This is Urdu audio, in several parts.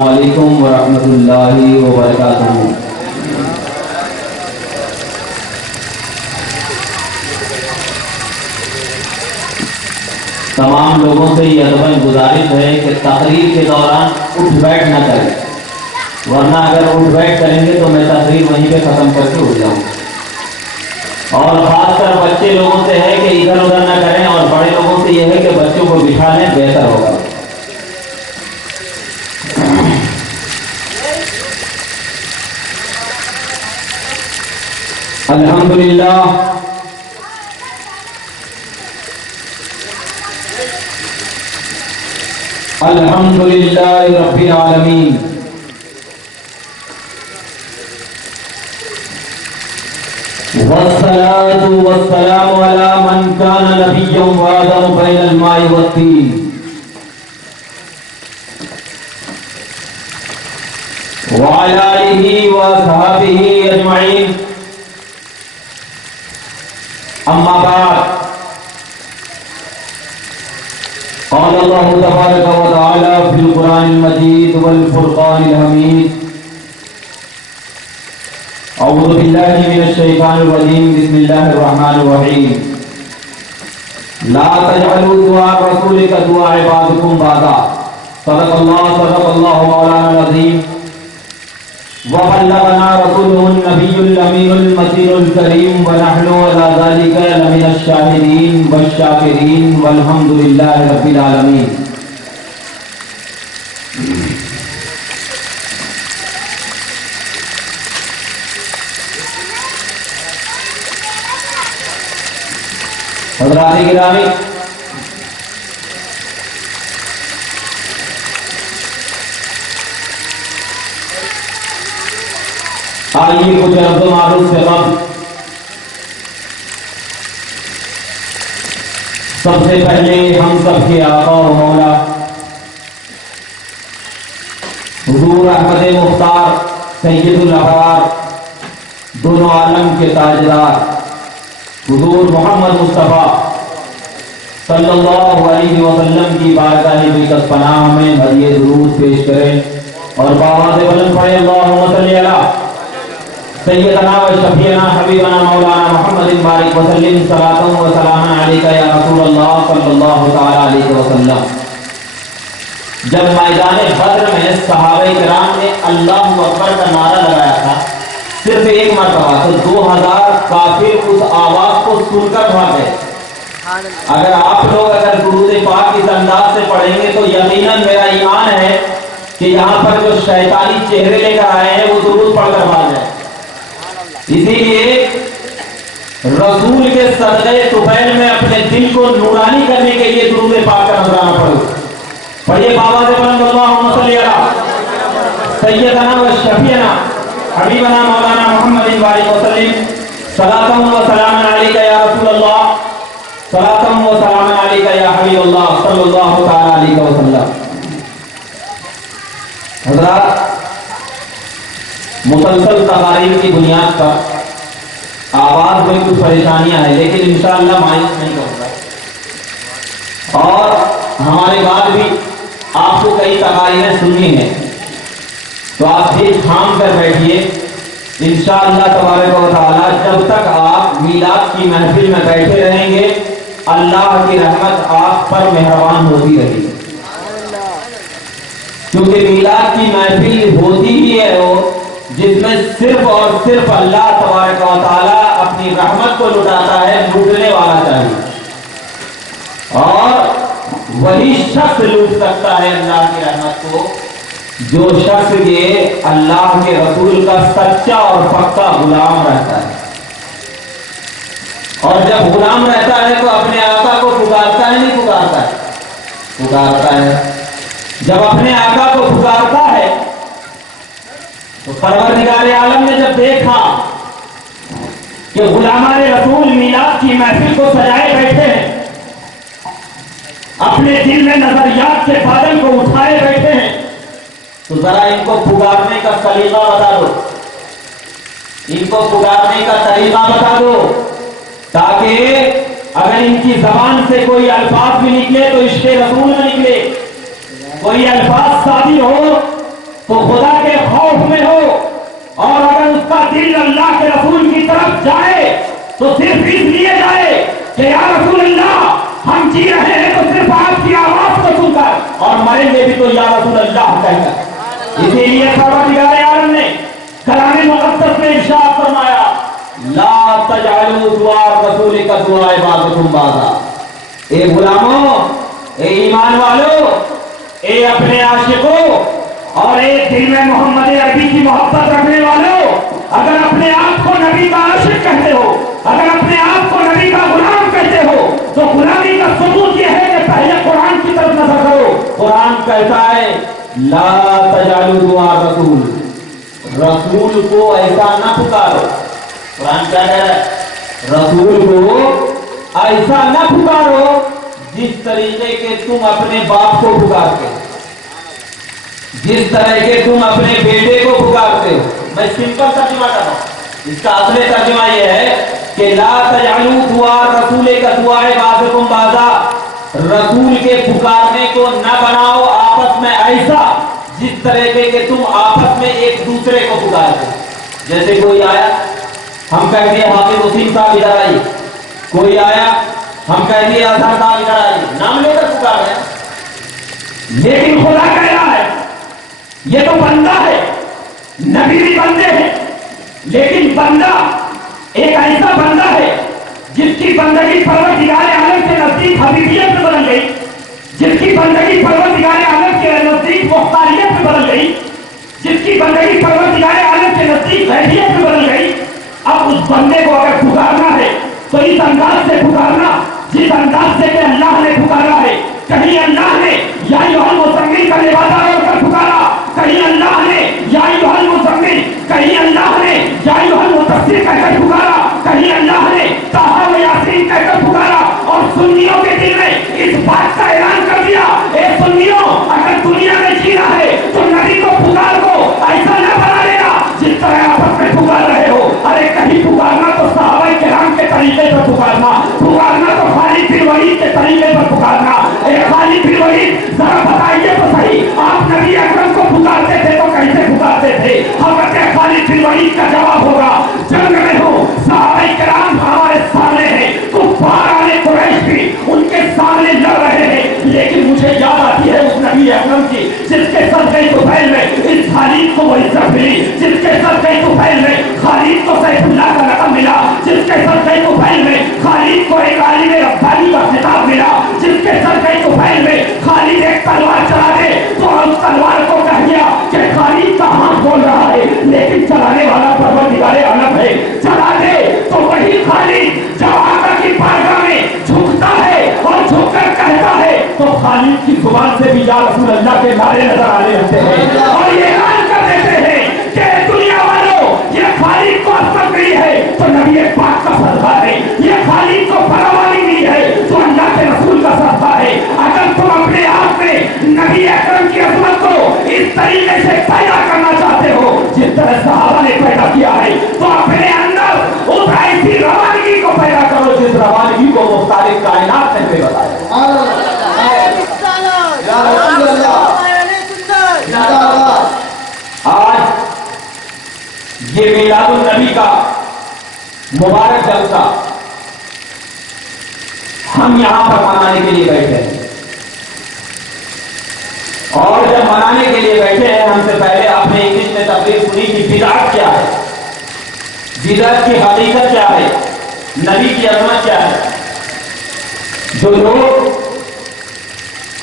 علیکم ورحمۃ اللہ وبرکاتہ۔ تمام لوگوں سے یہ ادب گزارش ہے کہ تقریر کے دوران اٹھ بیٹھ نہ کریں، ورنہ اگر اٹھ بیٹھ کریں گے تو میں تقریر وہیں پہ ختم کر کے اٹھ جاؤں گا۔ اور خاص کر بچے لوگوں سے ہے کہ ادھر ادھر نہ کریں، اور بڑے لوگوں سے یہ ہے کہ بچوں کو بٹھا لیں، بہتر ہوگا۔ الحمدللہ الحمدللہ رب العالمین، والصلاة والسلام على من كان نبيا وآدم بين الماء والطين، وعلى آله وصحبه أجمعين، أما بعد، قال الله تبارك وتعالى في القرآن المجيد والفرقان الحميد، أعوذ بالله من الشيطان الرجيم، بسم الله الرحمن الرحيم، لا تجعلوا دعاء الرسول كدعاء بعضكم بعضا، صدق الله مولانا العظيم، وبلغنا رسوله النبي الأمين المتين الكريم، ونحن على ذلك لمن الشاهدين والشاكرين، والحمد لله رب العالمين۔ حضرات گرامی، آئیے کچھ عرض و معروف سے قبل سب سے پہلے ہم سب کے آقا و مولا حضور احمد مختار سید الابرار، دونوں عالم کے تاجدار حضور محمد مصطفیٰ صلی اللہ علیہ وسلم کی بارگاہ بقدس پناہ میں ہدیہ درود پیش کریں اور بآواز بلند پڑھیں، اللہم صلی علی سیدنا و شفیعنا حبیبنا مولانا محمد بارک وسلم، صلاۃ و سلام علیک یا رسول اللہ صلی اللہ تعالی علیہ وسلم۔ جب میدان بدر میں صحابہ کرام نے اللہ اکبر کا نعرہ لگایا تھا صرف ایک مرتبہ، تو 2000 کافر اس آواز کو سن کر بھاگ گئے۔ اگر آپ لوگ درود پاک اس انداز سے پڑھیں گے تو یقیناً میرا ایمان ہے کہ یہاں پر جو شیطانی چہرے لے کر آئے ہیں وہ درود پڑھ کر بھاگ جائیں۔ اسی لیے رسول کے صدقے طفیل میں اپنے دل کو نورانی کرنے کے لیے درود پاک کا نذرانہ پڑھو۔ پڑھیے بآواز بلند، اللہم صلی علی سیدنا و شفیعنا حبیبنا مولانا محمد بارک وسلم، صلاۃ و سلام علیک یا رسول اللہ، صلاۃ و سلام علیک یا حبیب اللہ صلی اللہ تعالی علیہ وسلم۔ حضرات، مسلسل تقاریر کی بنیاد پر آواز میں کچھ پریشانیاں ہیں، لیکن انشاءاللہ مایوس نہیں کروں گا، اور ہمارے بعد بھی آپ کو کئی تقاریریں سننی ہیں، تو آپ دل تھام کر بیٹھیے انشاءاللہ تبارک و تعالی۔ جب تک آپ میلاد کی محفل میں بیٹھے رہیں گے اللہ کی رحمت آپ پر مہربان ہوتی رہے گی، کیونکہ میلاد کی محفل ہوتی ہی ہے وہ جس میں صرف اور صرف اللہ تبارک و تعالی اپنی رحمت کو لٹاتا ہے، لوٹنے والا چاہیے، اور وہی شخص لوٹ سکتا ہے اللہ کی رحمت کو جو شخص یہ اللہ کے رسول کا سچا اور پکا غلام رہتا ہے۔ اور جب غلام رہتا ہے تو اپنے آقا کو پکارتا ہے، نہیں پکارتا ہے؟ پکارتا ہے۔ جب اپنے آقا کو پکارتا ہے تو پروردگار عالم نے جب دیکھا کہ غلامان رسول میلاد کی محفل کو سجائے بیٹھے ہیں، اپنے دل میں نظریات کے بادل کو اٹھائے بیٹھے ہیں، تو ذرا ان کو پکارنے کا طریقہ بتا دو، ان کو پکارنے کا طریقہ بتا دو، تاکہ اگر ان کی زبان سے کوئی الفاظ بھی نکلے تو عشق رسول میں نکلے، کوئی الفاظ صادر ہو تو صرف اس لیے جائے کہ یا رسول اللہ ہم جی رہے ہیں تو صرف آپ کی آواز کو سن کر، اور مریں گے بھی تو یا رسول اللہ کہہ کر۔ اسی لیے پروردگار عالم نے کلام مقدس میں ارشاد فرمایا لا تجعلوا دعاء رسول کا دعاء بعضکم بعضا، اے غلاموں، اے ایمان والو، اے اپنے عاشقوں اور اے دل میں محمد عربی کی محبت رکھنے والوں، اگر اپنے آپ کو نبی کا عاشق کہتے ہو، اگر اپنے آپ کو نبی کا غلام کہتے ہو، تو غلامی کا ثبوت یہ ہے کہ پہلے قرآن کی طرف نظر کرو۔ قرآن کہتا ہے لا تجعلوا دعاء رسول، رسول کو ایسا نہ پکارو۔ قرآن کیا کہہ رہا ہے؟ رسول کو ایسا نہ پکارو جس طریقے کے تم اپنے باپ کو پکارتے ہو، جس طرح کے تم اپنے بیٹے کو پکارتے ہو۔ میں سمپل ترجمہ کر رہا ہوں، اس کا اصل ترجمہ یہ ہے کہ لا تجعلوا دعاء رسول کا دعاء بعضکم بعضا، رسول کے پکارنے کو نہ بناؤ آپس میں ایسا جس طریقے کے تم آپس میں ایک دوسرے کو پکارتے ہو۔ جیسے کوئی آیا ہم کہہ دیے حافظ وسیم صاحب ادھر آئیے، کوئی آیا ہم کہہ دیے اظہر صاحب ادھر آئیے، نام لے کر پکار رہے ہیں۔ لیکن خدا کہہ رہا ہے یہ تو بندہ ہے، نبی بھی بندے ہیں، لیکن بندہ ایک ایسا بندہ ہے جس کی بندگی پروردگار عالم کے نزدیک حبیبیت میں بدل گئی، جس کی بندگی پروردگار عالم کے نزدیک مختاریت میں بدل گئی، جس کی بندگی پروردگار عالم کے نزدیک غیبیت میں بدل گئی۔ اب اس بندے کو اگر پکارنا ہے تو اس انداز سے پکارنا جس انداز سے کہ اللہ نے پکارا ہے۔ کہیں اللہ نے یا ایھا المزمل کا لبادہ اوڑھ کر پکارا، کہیں اللہ نے یا ایھا المزمل، کہیں اللہ نے یا ایھا المدثر کہہ کر پکارا، کہیں اللہ نے طٰہٰ و یاسین کہہ کر پکارا، اور سنیوں کے دل میں اس بات کا اعلان کر دیا اے سنیوں اگر دنیا میں جینا ہے تو نبی کو پکار کو ایسا نہ بنا لینا جس طرح آپس میں پکار رہے ہو۔ ارے کہیں پکارنا تو صحابہ کرام کے طریقے پر پکارنا، پکارنا تو خالد بن ولید کے طریقے پر پکارنا۔ اے خالد بن ولید ذرا بتائیے تو صحیح، آپ نبی اکرم کو پکارتے تھے تو کیسے پکارتے تھے؟ حضرت خالد بن ولید کا جواب ہوگا جنگ میں ہو، صحابہ کرام ہمارے سامنے ہیں، کفار آنے قریش بھی ان کے سامنے لڑ رہے ہیں، لیکن مجھے یاد آتی ہے اس نبی اکرم کی جس کے صدقے طفیل میں اس خالد کو وہ عزت ملی، جس کے صدقے طفیل میں خالد کو سیف اللہ کا لقب ملا، جس کے صدقے طفیل میں خالد کو ایک عالم ربانی کا خطاب ملا، جس کے صدقے طفیل میں خالد ایک تلوار چلا دے تو اس تلوار کو کہہ دیا کہ خالد کا ہاتھ بول رہا ہے لیکن چلانے والا پروردگار عالم ہے، چلا دے تو وہی خالد جب آقا کی بارگاہ میں جھکتا ہے اور جھک کر کہتا ہے تو خالد کی زبان سے بھی یا رسول اللہ کے نعرے نظر آنے لگتے ہیں اور یہ اعلان کر دیتے ہیں کہ دنیا والوں یہ خالد کو عصمت ملی ہے تو نبی پاک کا صدقہ ہے، یہ خالد کو فراوانی ملی ہے تو اللہ کے رسول کا صدقہ ہے۔ اگر تم اپنے آپ میں نبی اکرم کی عظمت کو اس طریقے سے پیدا کرنا چاہتے ہو جس طرح صحابہ نے پیدا کیا ہے تو اپنے اندر اس ایسی روانگی کو پیدا کرو جس روانگی کو مختار کائنات نے بھی بتایا۔ آج یہ میلاد النبی کا مبارک جلسہ ہم یہاں پر منانے کے لیے بیٹھے ہیں، اور جب منانے کے لیے بیٹھے ہیں ہم سے پہلے آپ نے انگلش میں تقریر سنی کہ بدعت کیا ہے، بدعت کی حقیقت کیا ہے، نبی کی عظمت کیا ہے۔ جو لوگ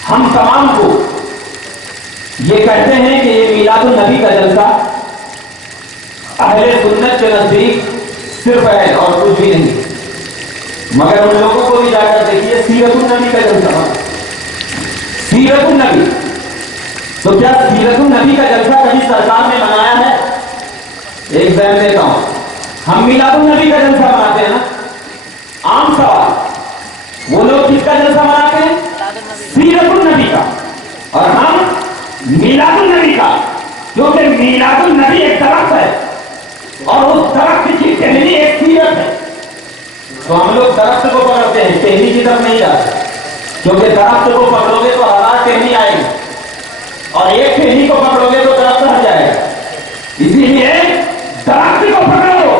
ہم تمام کو یہ کہتے ہیں کہ یہ میلاد النبی کا جلسہ اہل سنت کے نزدیک صرف ہے اور کچھ بھی نہیں، مگر ان لوگوں کو بھی جا کر دیکھیے سیرت النبی کا جلسہ، سیرت النبی، تو کیا سیرت النبی کا جلسہ کبھی سرکار نے منایا ہے؟ ایک ذہن دیتا ہوں، ہم میلاد النبی کا جلسہ مناتے ہیں نا، عام سوال، وہ لوگ کس کا جلسہ مناتے ہیں؟ سیرت النبی کا، اور ہم میلاد النبی کا، کیونکہ میلاد النبی ایک درخت ہے اور اس درخت کی ٹہنی ایک سیرت ہے، تو ہم لوگ درخت کو پکڑتے ہیں، ٹہنی کی طرف نہیں جاتے، کیونکہ درخت کو پکڑو گے تو ہزار ٹہنی آئے گی اور ایک ٹہنی کو پکڑو گے تو درخت ہٹ جائے گا، اسی لیے درخت کو پکڑو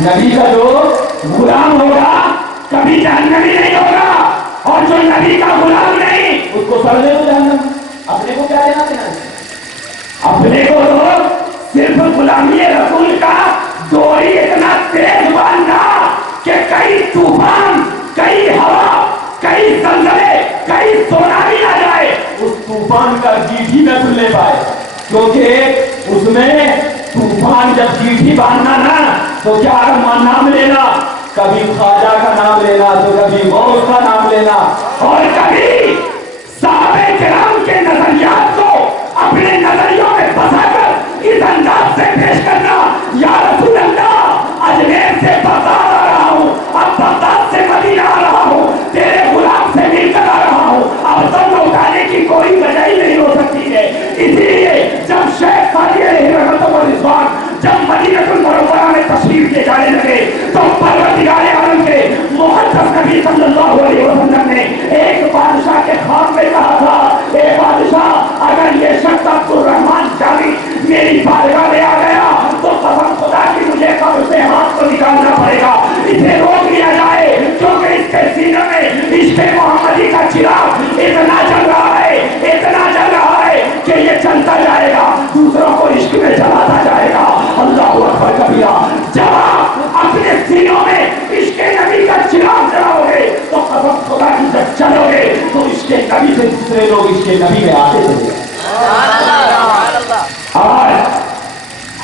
نبی کا جو غلام ہوگا کبھی جہنمی نہیں ہوگا، اور جو نبی کا غلام نہیں اس کو سڑنے کو جہنم، اپنے کو کیا لینا دینا؟ اپنے کو تو صرف غلامی رسول کا ڈوری اتنا تیز باندھنا کہ کئی طوفان، کئی ہوا، کئی زلزلے، کئی سونامی آ جائے، اس طوفان کا گیٹ ہی نہ کھلنے پائے، کیونکہ اس میں طوفان جب گیٹ ہی باندھنا نا تو کیا نام لینا، کبھی خواجہ کا نام لینا تو کبھی غوث کا نام لینا، اور کبھی صحابہ کرام کے نظریات کو اپنے نظریوں میں پھنسا کر اس انداز سے پیش کرنا، یا رسول اللہ اجمیر سے بغداد آ رہا ہوں، اب بغداد سے مدینہ آ رہا ہوں، تیرے غلام سے مل کر آ رہا ہوں، اب سب اٹھانے کی کوئی وجہ ہی نہیں ہو سکتی ہے۔ اسی لیے جب شیخ سعدی علیہ رحمۃ اللہ رضوان جب مدینہ المنورہ میں تشریف لے جانے لگے تو پروردگار عالم کے محدث نبی صلی اللہ علیہ وسلم نے ایک بادشاہ کے خواب میں کہا تھا، اے بادشاہ اگر یہ شخص عبد الرحمن جامی میری بارگاہ میں آ گیا تو قسم خدا کی مجھے قبر سے ہاتھ کو نکالنا پڑے گا، اسے روک لیا جائے، کیونکہ اس کے سینے میں عشق محمدی کا چراغ اتنا جل رہا ہے، اتنا جل رہا ہے کہ یہ چلتا جائے گا، دوسروں کو عشق میں جلاتا جائے گا۔ اللہ اکبر کبیرہ، جب آپ اپنے سینوں میں عشق نبی کا چراغ جلاؤ گے تو قسم خدا کی جب چلو گے تو عشق نبی سے دوسرے لوگ عشق نبی میں آتے چلے گئے۔ اور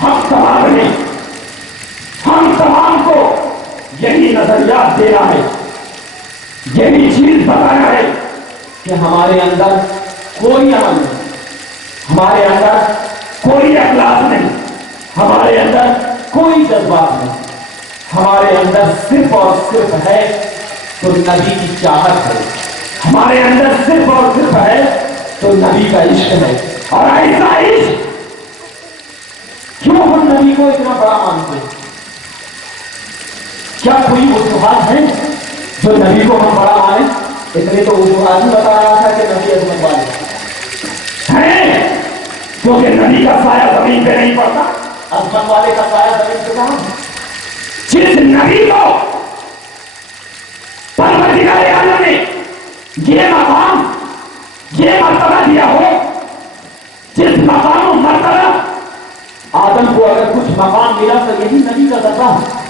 ہم تمام کو یہی نظریات دینا ہے، یہی چیز بتانا ہے کہ ہمارے اندر کوئی عمل نہیں، ہمارے اندر کوئی اخلاق نہیں، ہمارے اندر کوئی جذبات نہیں، ہمارے اندر صرف اور صرف ہے تو نبی کی چاہت ہے، ہمارے اندر صرف اور صرف ہے تو نبی کا عشق ہے۔ اور ایسا عشق کیوں ہم نبی کو اتنا بڑا مانتے ہیں؟ کیا کوئی وجوہات ہیں جو نبی کو ہم بڑا مانیں؟ اتنے تو وجوہات ہی بتا رہا تھا کہ نبی عظمت والے ہیں، کیونکہ نبی کا سایہ زمین پہ نہیں پڑتا۔ عظمت والے کا سایہ زمین پہ کہاں؟ جس نبی کو پروردگار عالم نے یہ مقام، یہ مرتبہ دیا ہو، جس مقام و مرتبہ آدم کو اگر کچھ مقام ملا تو یہی نبی کا درجہ ہے۔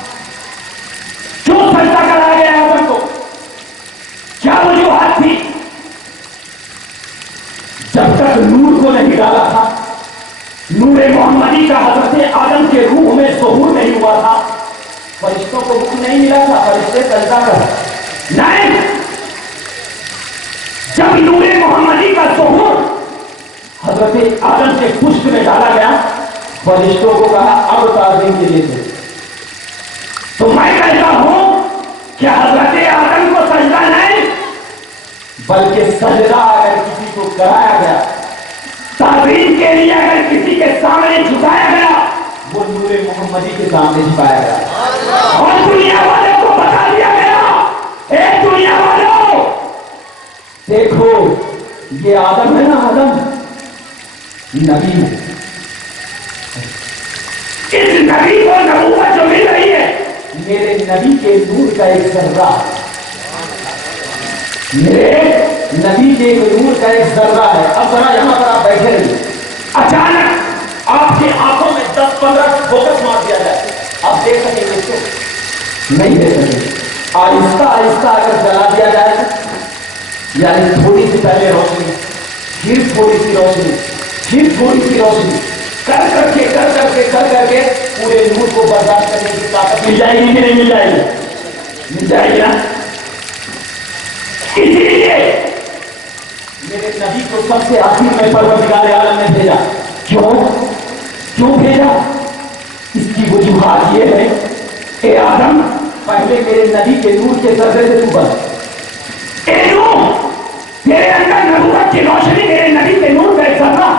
کیوں سجدہ کرایا گیا آدم کو؟ کیا وجوہات تھی؟ جب تک نور کو نہیں ڈالا تھا، نور محمدی کا حضرت آدم کے روح میں ظہور نہیں ہوا تھا، فرشتوں کو حکم نہیں ملا تھا فرشتے سجدہ کر، نہیں، جب نور محمدی کا ظہور حضرت آدم کے پشت میں ڈالا گیا، فرشتوں کو کہا اب تعظیم کے لیے دو۔ تو میں کہتا ہوں کہ حضرت آدم کو سجدہ نہیں بلکہ سجدہ اگر کسی کو کرایا گیا، تعظیم کے لیے اگر کسی کے سامنے جھکایا گیا، وہ نور محمدی کے سامنے جھکایا گیا، اور دنیا والوں کو بتا دیا گیا، اے دنیا والوں دیکھو یہ آدم ہے نا، آدم نبی ہے، اس نبی کو نبوت جو مل رہی ہے میرے نبی کے نور کا ایک ذرہ، میرے نبی کے نور کا ایک ذرہ ہے۔ اب ذرا یہاں پر آپ بیٹھے رہیے، اچانک آپ کی آنکھوں میں 10-15 فوکس مار دیا جائے، آپ دیکھ سکیں گے اس کو؟ نہیں دیکھ سکیں۔ آہستہ آہستہ اگر جلا دیا جائے یعنی تھوڑی سی پہلے روشنی، پھر تھوڑی سی روشنی، پھر تھوڑی سی روشنی، کر کر کے پورے نور کو برداشت کرنے کی طاقت مل جائے گی کہ نہیں مل جائے گی؟ مل جائے گی نا۔ اسی لیے میرے نبی کو سب سے آخر میں پروردگار عالم نے بھیجا۔ کیوں بھیجا؟ اس کی وجوہات یہ ہے، اے آدم پہلے میرے نبی کے نور کے ذرے سے تو بچ، اے نور تیرے اندر نبوت کی روشنی، میرے نبی کے نور کا ایک ذرہ،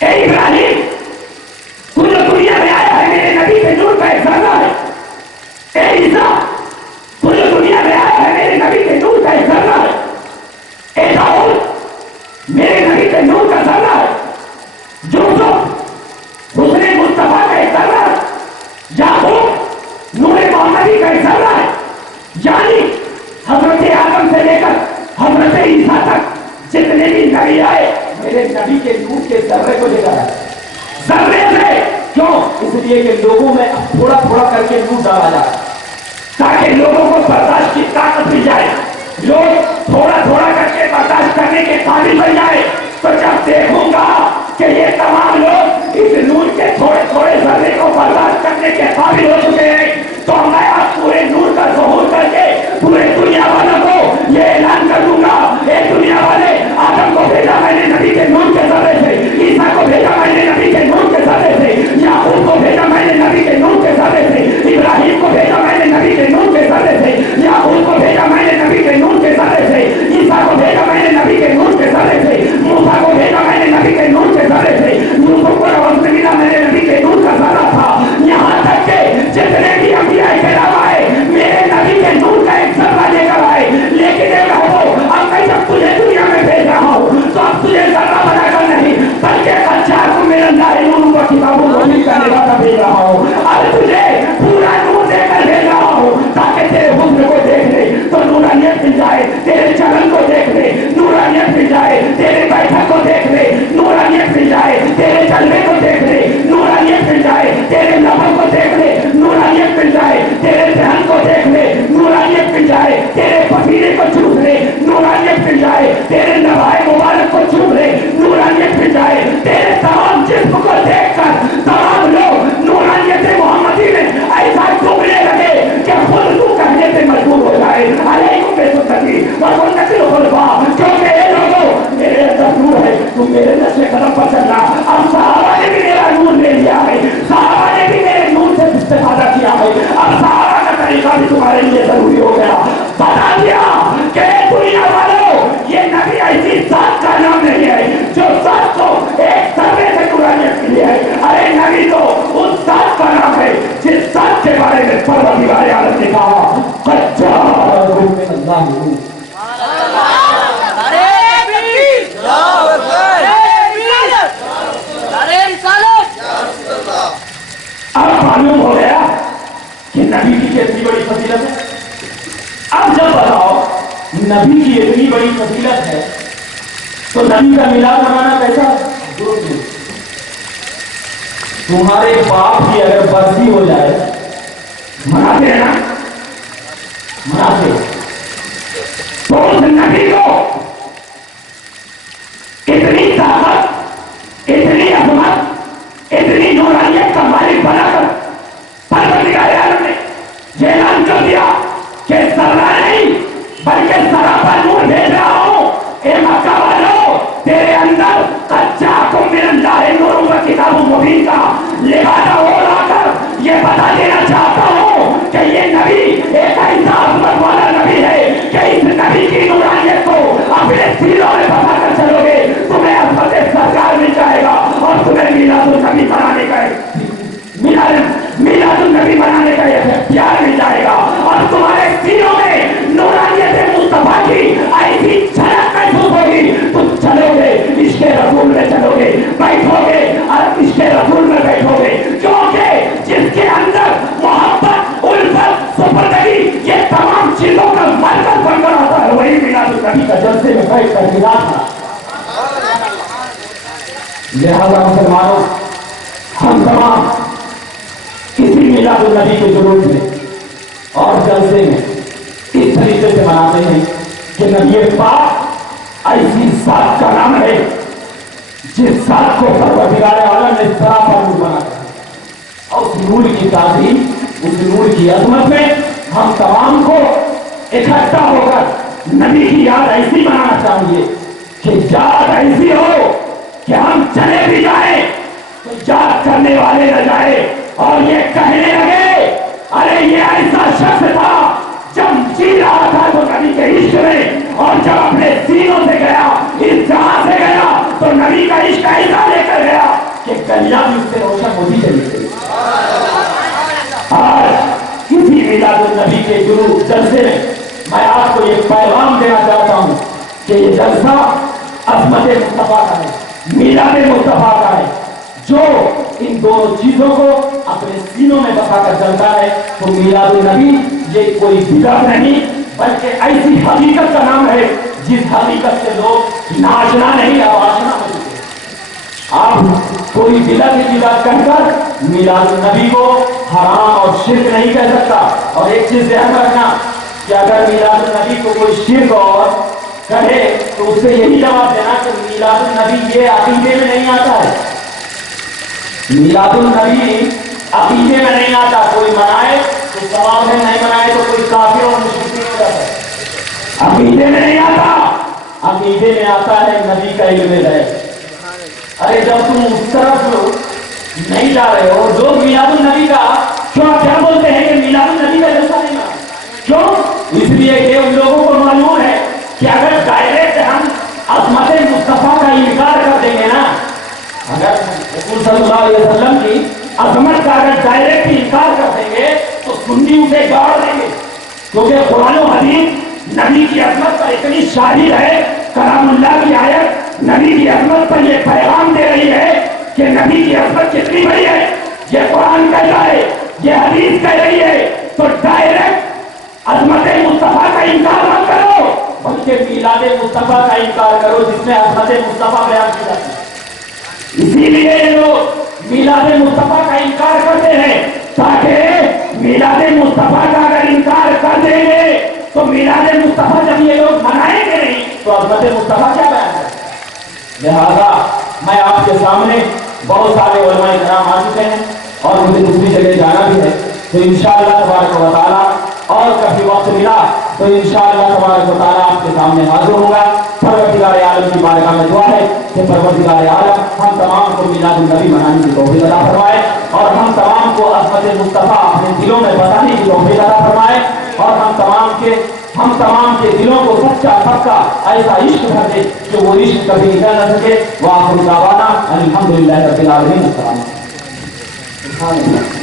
اے ابراہیم تو جو دنیا میں آیا ہے میرے نبی کے نور کا ایک ذرہ ہے، اے عیسیٰ تو جو دنیا میں آیا ہے میرے نبی کے نور کا ایک ذرہ ہے، اے داؤد میرے نبی کے نور کا ذرہ ہے، یوسف حسن مصطفیٰ کا ایک ذرہ ہے، یعقوب محمدی کا ایک ذرہ ہے، یعنی حضرت آدم سے لے کر حضرت عیسیٰ تک جتنے بھی نبی آئے میرے نبی کے نور کے ذرے کو لے کر آئے، ذرے سے۔ کیوں؟ اس لیے کہ لوگوں میں تھوڑا تھوڑا کر کے نور ڈالا جائے تاکہ لوگوں کو برداشت کی طاقت مل جائے، لوگ تھوڑا تھوڑا کر کے برداشت کرنے کے قابل بن جائے۔ تو جب دیکھوں گا کہ یہ تمام لوگ اس نور کے تھوڑے تھوڑے ذرے کو برداشت کرنے کے قابل ہو چکے ہیں، تو میں اب پورے نور کا ظہور کر کے پورے دنیا والوں کو یہ اعلان کر دوں گا، اے دنیا والے، آدم کو بھیجا میں نے نبی کے نور کے ذرے سے، عیسیٰ کو بھیجا میں نے نبی کے نور کے ذرے سے، یعقوب کو بھیجا میں نے نبی کے نور کے ذرے سے، ابراہیم کو بھیجا میں نے نبی کے نور کے ذرے سے، یعقوب کو بھیجا میں نے نبی کے نور کے ذرے سے، عیسیٰ کو بھیجا میں نے نبی کے نور کے ذرے سے، موسیٰ کو بھیجا میں نے نبی کے نور کے ذرے سے، یوسف کو ملا میرے نبی کے نور کا ذرہ تھا، یہاں تک کہ جتنے بھی انبیاء کرام آئے میرے نبی کے نور کا ایک ذرہ لے کر آئے۔ لیکن اے محبوب، اب میں جب تجھے دنیا میں بھیج رہا ہوں تو اب تجھے ذرہ بنا کر نہیں بلکہ بچار کو میرا لاہ نور و کتاب المبین کرنے والا بھیج رہا ہوں، اب تجھے پورا نور دے کر بھیج رہا ہوں تاکہ تیرے حسن کو دیکھ لے تو نورانیت مل جائے، تیرے چلن کو دیکھ لے نورانیت مل جائے، تیرے بیٹھک کو دیکھ لے نورانیت مل جائے، تیرے چلنے کو دیکھ لے نورانیت مل جائے، تیرے لبوں کو دیکھ لے نورانیت مل جائے، تیرے ذہن کو دیکھ لے نورانیت مل جائے، تیرے پسینے کو چوم لے نورانیت مل جائے، تیرے نوائے مبارک کو چوم لے نورانیت مل جائے، تیرے تمام جسم کو دیکھ کر تمام لوگ نورانیت محمدی میں ایسا ڈوبنے لگے کہ خود تو کہنے سے مجبور ہو جائے علیکم بسنتی وسنت الخلفاء، کیونکہ یہ لوگوں میرے اندر نور ہے، تم میرے نقش قدم پر چلنا۔ اب صحابہ نے بھی میرا نور لے لیا ہے، صحابہ نے بھی میرے نور سے استفادہ کیا ہے، اب صحابہ کا طریقہ بھی تمہارے لیے ضروری ہو گیا۔ بتا دیا کہ دنیا والوں یہ نبی ایسی ذات کا نام نہیں ہے جو ذات کو ایک ذرے سے نورانیت ملی ہے، ارے نبی تو اس ذات کا نام ہے جس ذات کے بارے میں پروردگار عالم نے کہا قد جاءکم من اللہ نور۔ اب معلوم ہو گیا کہ نبی کی کتنی بڑی فضیلت ہے۔ اب جب بتاؤ نبی کی اتنی بڑی فضیلت ہے تو نبی کا میلاد منانا کیسا؟ تمہارے باپ کی اگر برسی ہو جائے مناتے ہیں نا، مناتے ہیں، تو اس نبی کو اتنی طاقت، اتنی عظمت، اتنی نورانیت کا مالک بنا کر پروردگار عالم نے یہ اعلان کر دیا کہ ذرہ نہیں بلکہ ذرہ پر نور بھیج رہا ہوں۔ اے مکہ والو، تیرے اندر قد جاءکم من اللہ نور و کتاب مبین کا لبادہ ہو رہا کر یہ بتا دینا چاہتا ہوں کہ یہ نبی ایک ایسا عظمت والا نبی ہے کہ اس نبی کی نورانیت کو اپنے سینوں میں بتا کر چلو گے، تمہیں عظمت سرکار مل جائے گا اور تمہیں میلاد النبی منانے کا میلاد النبی منانے کا یہ اختیار مل جائے گا، اور تمہارے سینوں میں نورانیت مصطفیٰ کی ایسی جھلک محسوس ہوگی، تم چلو گے عشق رسول میں، چلو گے بیٹھو گے اور عشق رسول میں بیٹھو گے، کیونکہ جس کے اندر محبت، الفت، سپردگی یہ تمام چیزوں کا مرکز بن کر آتا ہے، وہی میلاد النبی کا جلسے میں بیٹھ کر میلاد تھا۔ لہذا مسلمانوں، ہم تمام کسی میلاد النبی کے جلوس میں اور جلسے میں اس طریقے سے مناتے ہیں کہ نبی پاک ایسی ذات کا نام ہے جس ذات کو پروردگار عالم نے سراپا نور بنا کر، اور اس نور کی تعظیم، اس نور کی عظمت میں ہم تمام کو اکٹھا ہو کر نبی کی یاد ایسی منانا چاہیے کہ یاد ایسی ہو کہ ہم چلے بھی جائیں تو یاد کرنے والے نہ جائے اور یہ کہنے لگے ارے یہ ایسا شخص تھا جب جی رہا تھا تو نبی کے عشق میں، اور جب اپنے سینوں سے گیا، اس جہاں سے گیا تو نبی کا عشق ایسا لے کر گیا کہ گلیاں بھی اس سے روشن ہوتی چلی گئی۔ اور کسی میلاد النبی کے جلوس جلسے میں میں آپ کو یہ پیغام دینا چاہتا ہوں کہ یہ جلسہ عظمت مصطفیٰ کا ہے، میلاد مصطفیٰ کا ہے۔ جو ان دونوں چیزوں کو اپنے سینوں میں بسا کر چلتا ہے تو میلاد النبی یہ کوئی بدعت نہیں بلکہ ایسی حقیقت کا نام ہے جس حقیقت سے لوگ ناچنا نہیں آوازنا ہو چکے. آپ کوئی بدعت کی بدعت کہہ کر میلاد النبی کو حرام اور شرک نہیں کہہ سکتا. اور ایک چیز ذہن رکھنا کہ اگر میلاد النبی کو کوئی شرک اور کہے تو اسے یہی جواب دینا کہ میلاد النبی یہ عقیدے میں نہیں آتا ہے. میلاد النبی عقیدے میں نہیں آتا. کوئی منائے تو ثواب ہے, نہیں منائے تو کوئی کافر اور مشرک ہو جاتا ہے. عقیدے میں نہیں آتا, عقیدے میں آتا ہے نبی کا علم ہے. ارے جب تم اس طرف نہیں جا رہے ہو جو میلاد النبی کا کیوں کیا بولتے ہیں کہ میلاد النبی کا جلسہ نہیں مانا کیوں؟ اس لیے کہ ان لوگوں کو معلوم ہے کہ اگر ڈائریکٹ ہم عظمت مصطفیٰ کا انکار کر دیں گے نا, اگر رسول صلی اللہ علیہ وسلم کی عظمت کا اگر ڈائریکٹ انکار کر دیں گے تو سنی اسے گاڑ دیں گے. کیونکہ قرآن و حدیث نبی کی عظمت پر اتنی شاہد ہے, کلام اللہ کی آیت نبی کی عظمت پر یہ پیغام دے رہی ہے کہ نبی کی عظمت کتنی بڑی ہے. یہ قرآن کہتا ہے, یہ حدیث کہہ رہی ہے. تو ڈائریکٹ عظمت مصطفیٰ کا انکار مت کرو بلکہ میلاد مصطفیٰ کا انکار کرو جس میں عظمت مصطفیٰ بیان کی جاتی ہے. اسی لیے یہ لوگ میلاد مصطفیٰ کا انکار کرتے ہیں تاکہ میلاد مصطفیٰ کا اگر انکار کر دیں گے تو میلاد مصطفیٰ جب یہ لوگ منائیں گے نہیں تو عظمت مصطفیٰ کیا بیان کریں. لہذا میں آپ کے سامنے بہت سارے علماء کرام آ چکے ہیں اور مجھے دوسری جگہ جانا بھی ہے تو انشاءاللہ تبارک و تعالیٰ اور کبھی وقت ملا تو انشاءاللہ تبارک و تعالیٰ آپ کے سامنے حاضر ہوگا. پروردگار عالم کی بارگاہ میں دعا ہے کہ پروردگار عالم ہم تمام کو میلاد النبی منانے کی توفیق عطا فرمائے اور ہم تمام کو عظمت مصطفیٰ اپنے دلوں میں بتانے کی توفیق عطا فرمائے اور ہم تمام کے دلوں کو سچا پکا ایسا عشق بھر دے کہ وہ عشق کبھی نکل نہ سکے. وآخر دعوانا الحمدللہ رب العالمین. السلام علیکم.